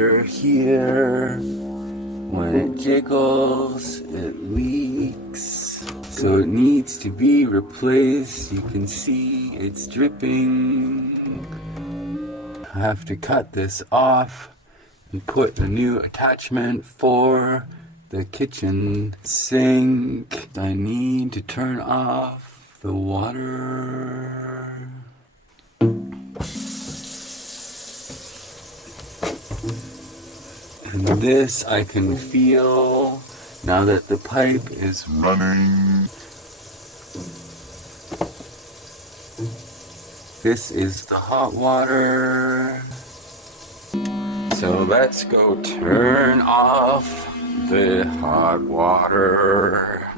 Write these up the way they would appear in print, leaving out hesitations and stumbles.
under here. When it jiggles, it leaks. So it needs to be replaced. You can see it's dripping. I have to cut this off and put a new attachment for the kitchen sink. I need to turn off the water. And this I can feel now that the pipe is running. This is the hot water. So let's go turn off the hot water.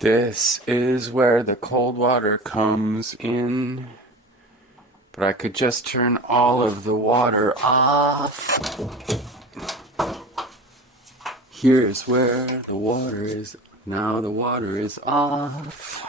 This is where the cold water comes in, but I could just turn all of the water off. Here's where the water is. Now the water is off.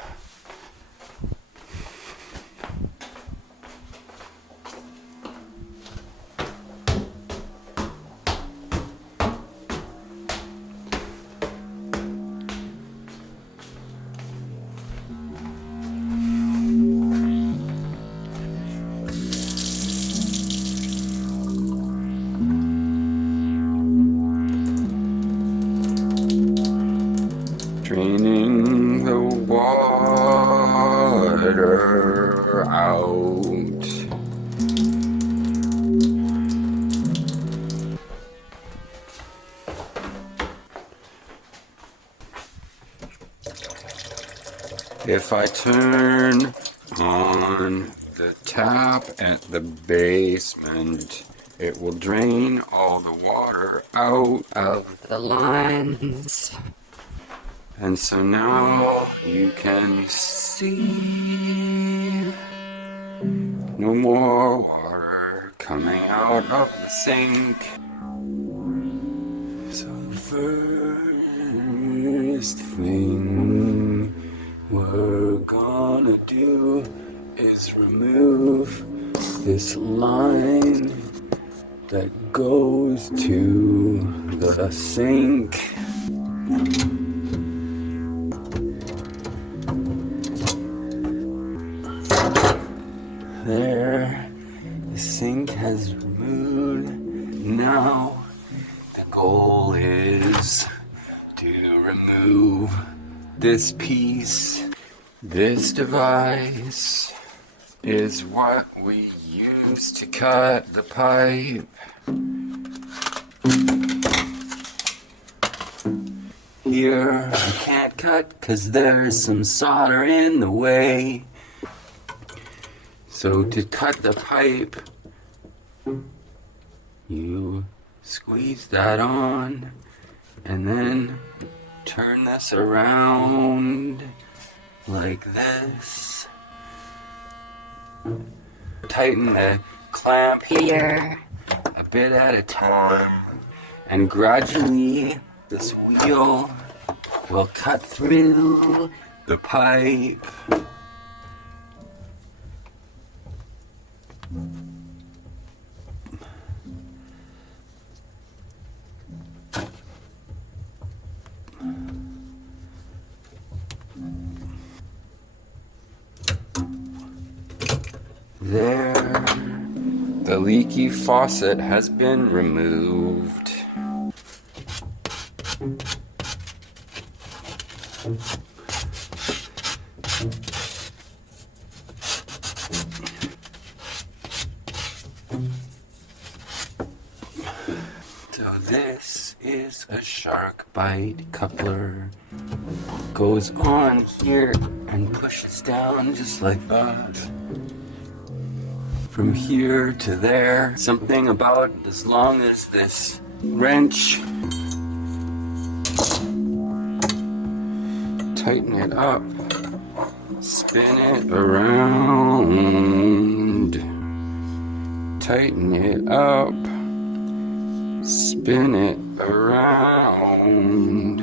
Draining the water out. If I turn on the tap at the basement, it will drain all the water out of the lines. And so now you can see no more water coming out of the sink. So the first thing we're gonna do is remove this line that goes to the sink. There, the sink has removed. Now, the goal is to remove this piece. This device is what we use to cut the pipe. Here, I can't cut because there's some solder in the way. So to cut the pipe, you squeeze that on and then turn this around like this. Tighten the clamp here a bit at a time, and gradually this wheel will cut through the pipe. There, the leaky faucet has been removed. So this is a shark bite coupler. Goes on here and pushes down just like that. From here to there, something about as long as this wrench, tighten it up, spin it around, tighten it up, spin it around,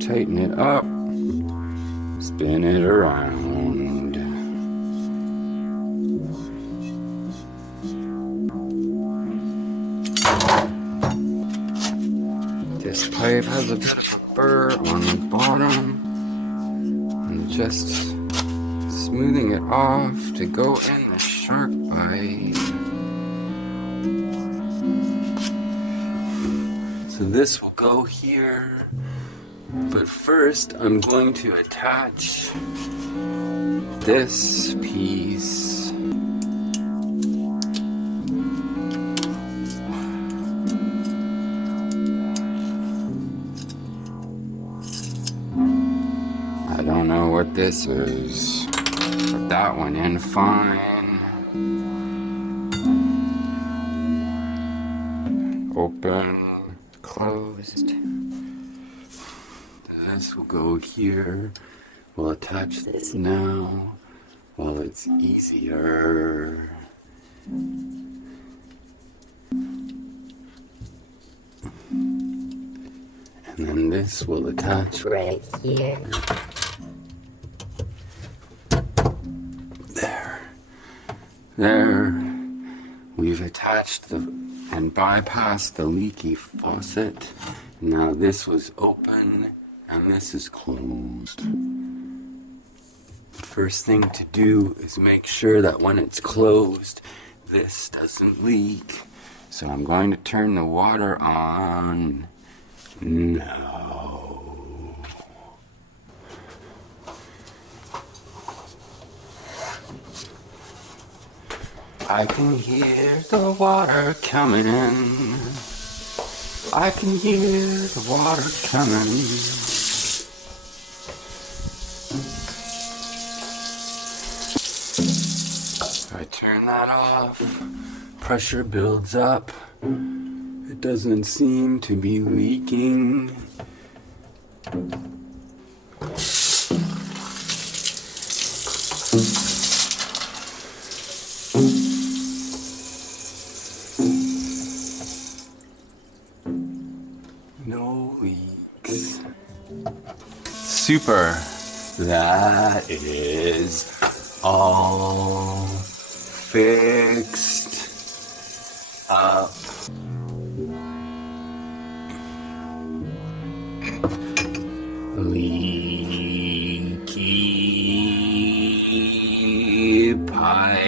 tighten it up, spin it around. pipe has a bit of a burr on the bottom. I'm just smoothing it off to go in the shark bite. So this will go here, but first I'm going to attach this piece. I don't know what this is. Put that one in fine. Open, closed. This will go here. We'll attach this now while it's easier. And then this will attach right here. There. We've attached and bypassed the leaky faucet. Now this was open and this is closed. First thing to do is make sure that when it's closed, this doesn't leak. So I'm going to turn the water on now. I can hear the water coming in. I can hear the water coming. I turn that off. Pressure builds up. It doesn't seem to be leaking. No leaks. Super. That is all fixed up. Leaky pipe.